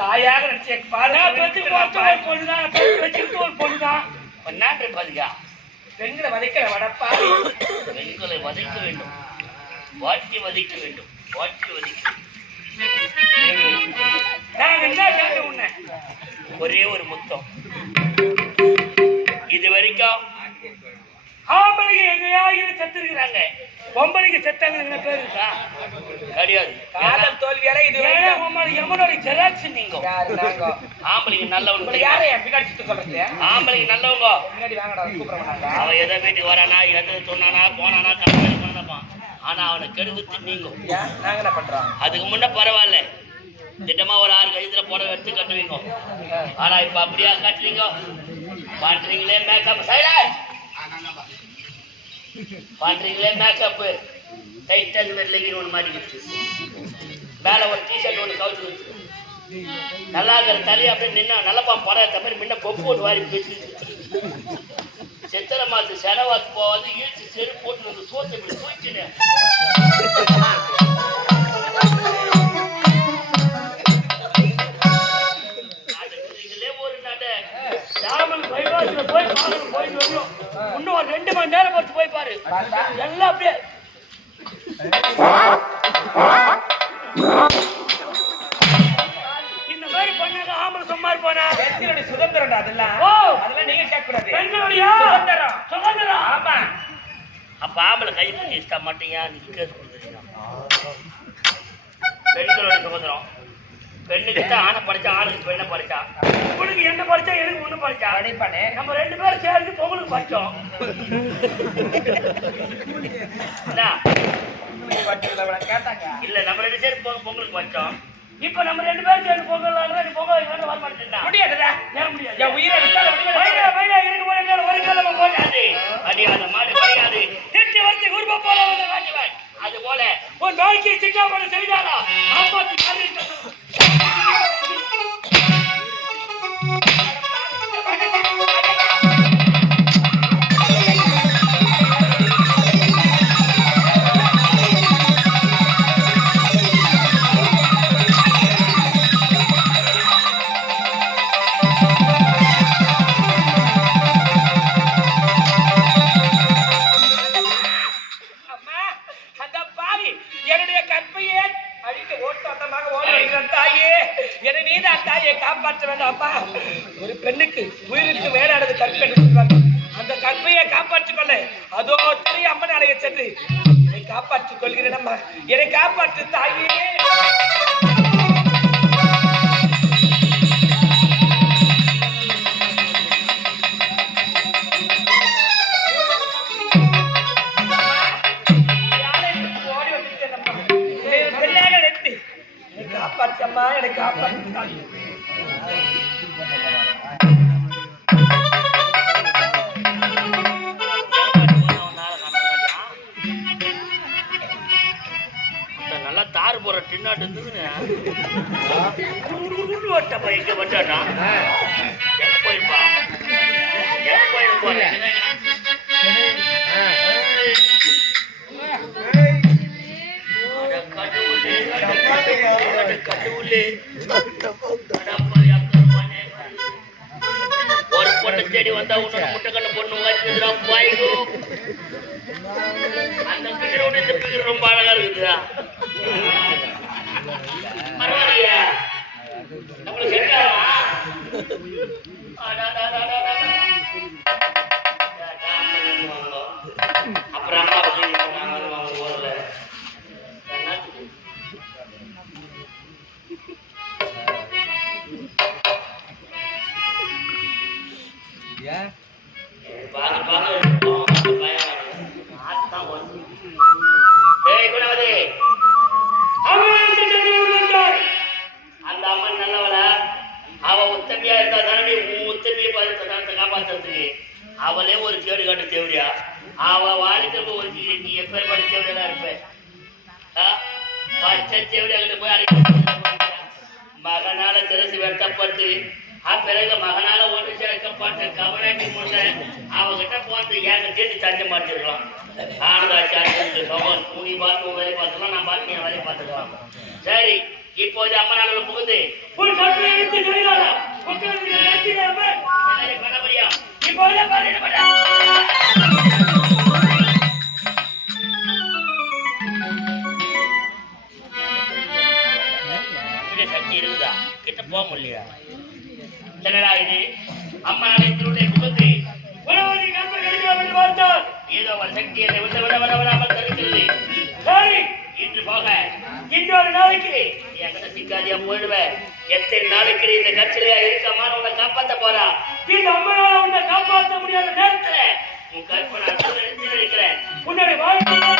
தாயாக நினைச்ச பொண்ணுதான் வச்சுக்கிட்டு ஒரு பொண்ணுதான் நாட்டு பாதுகா பெண்களை வதைக்கிற வடப்பா பெண்களை வதைக்க வேண்டும் வாட்டி வதைக்க வேண்டும் வாட்டி வதைக்க நான் என்ன கேட்க உன்ன ஒரே ஒரு முத்தம் இது வரைக்கும் ஆம்பளைங்க எங்கேயா செத்து இருக்கிறாங்க பொம்பளைக்கு செத்தாங்க பேர் இருக்கா கிடையாது காதல் தோல்வியால இது எமனோட ஜெராக்ஸ் நீங்க ஆம்பளைங்க நல்லவங்க யாரை பின்னாடி சுத்த சொல்றது ஆம்பளைங்க நல்லவங்க பின்னாடி வாங்கடா கூப்பிடுறாங்க அவன் எதை வீட்டுக்கு வரானா எது சொன்னானா போனானா கம்பெனி பண்ணப்பான் ஆனா அவனை கெடுத்து நீங்க நாங்க என்ன பண்றோம் அதுக்கு முன்ன பரவாயில்ல திட்டமா ஒரு 6 கழுத்துல புடவை எடுத்து கட்டுவீங்க ஆனா இப்ப அப்படியா கட்டுவீங்க பாட்டுறீங்களே மேக்கப் சைலன்ட் பாட்டுறீங்களே மேக்கப் டைட்டாக லெகின் ஒன்று மாட்டிக்கிச்சு மேலே ஒரு டிஷர்ட் ஒன்று கவுச்சு வச்சு நல்லா இருக்கிற தலையை அப்படியே நின்னா நல்லப்பா படாத மாதிரி முன்ன கொப்பு போட்டு வாரி பேசி செத்தரை மாத்து செலவாத்து போவாது ஈழ்ச்சி செருப்பு போட்டு வந்து சோத்து இப்படி தூக்கினேன் போயிட்டு வரும் இன்னும் ஒரு 2 மணி நேரம் பொறுத்து போய் பாரு எல்லாம் அப்படியே இந்த மாதிரி பண்ணாங்க ஆம்பளை சும்மா இருப்பானா பெண்களுடைய சுதந்திரம் அதெல்லாம் அதெல்லாம் நீங்க கேட்க கூடாது பெண்களுடைய சுதந்திரம் சுதந்திரம் ஆமா அப்ப ஆம்பளை கை பிடிச்சி இஷ்டா மாட்டீங்க நீங்க கேஸ் கொடுக்குறீங்க பெண்களுடைய சுதந்திரம் பெண்ணுக்கு தான் ஆணை படிச்சா ஆணுக்கு பெண்ணை படிச்சா உங்களுக்கு என்ன படிச்சா எனக்கு ஒண்ணு படிச்சா படிப்பானே நம்ம 2 பேரும் சேர்ந்து பொங்கலுக்கு படிச்சோம் கேட்டாங்க இல்ல நம்ம 2 பேரும் பொங்கலுக்கு படிச்சோம் இப்ப நம்ம 2 பேரும் சேர்ந்து பொங்கல் பொங்கல் வர மாட்டேன் முடியாதுடா ஏன் முடியாது என் உயிரை இருக்கு ஒரு காலம் போகாது அடி அந்த மாடு கிடையாது திட்டி வந்து உருவ போல வந்து காட்டுவேன் அது போல ஒரு நாளைக்கு சின்ன போல செய்தாரா ஒரு பெண்ணுக்கு உயிருக்கு வேறானது கற்பை அந்த கற்பையை காப்பாற்றிக் கொள்ள அதோ பெரிய அம்மன் அடைய சென்று என்னை காப்பாற்றிக் கொள்கிறேன் அம்மா என்னை காப்பாற்று தாயே காப்பாற்றம்மா என்னை காப்பாற்று நல்லா தார் போற டின்னாட்டு இருந்ததுன்னு எங்க வந்தானா எங்க போயிருப்பா எங்க போயிருப்பா கடவுளே ஒரு பொண்ணு தேடி வந்தா உன்னோட முட்டைக்கண்ண பொண்ணு வாங்கிக்கிறா பாய்கோ அந்த பிகரோட இந்த பிகர் ரொம்ப அழகா இருக்குதா பரவாயில்லையா நம்மளுக்கு கேட்கலாமா அப்புறம் அம்மா ஊர்ல அந்த அம்மன் நல்லவள அவ உத்தமியா இருந்தா தானே உத்தமியை காப்பாற்றுறதுக்கு அவளே ஒரு கேடு காட்டு தேவடியா அவ வாழ்க்கை ஒரு நீ எப்பேற்பட்ட தேவடியா இருப்ப பச்சை தேவடியா கிட்ட போய் அழைக்க மகனால திரசி வெட்டப்பட்டு பிறகு மகனால ஒன்று சேர்க்கப்பட்ட கவனாட்டி முன்ன அவகிட்ட போட்டு ஏங்க தேடி தஞ்ச மாட்டிருக்கலாம் ஆனதாச்சி பகவான் நீ பார்த்து வேலை பார்த்துக்கலாம் நான் பார்த்து என் வேலையை பார்த்துக்கலாம் சரி இப்போது அம்மனால புகுந்து உன் கற்பனை எடுத்து சொல்கிறாரா பண்ண முடியும் இப்போதே சக்தி இருக்குதா கிட்ட போக முடியல என்னடா இது அம்மனாலே திருடைய புகுந்து ஏதோ ஒரு சக்தி என்னை விட்டு விடாமல் தடுக்கிறது. சரி இன்று போக இன்னொரு நாளைக்கு என்கிட்ட சிக்காதியா போயிடுவேன். எத்தனை நாளைக்கு இந்த கட்சியில இருக்கமான உன்னை காப்பாற்ற போறா. இந்த அம்மனால உன்னை காப்பாற்ற முடியாத நேரத்துல உன் கற்பனை நினைக்கிறேன். உன்னுடைய வாழ்க்கை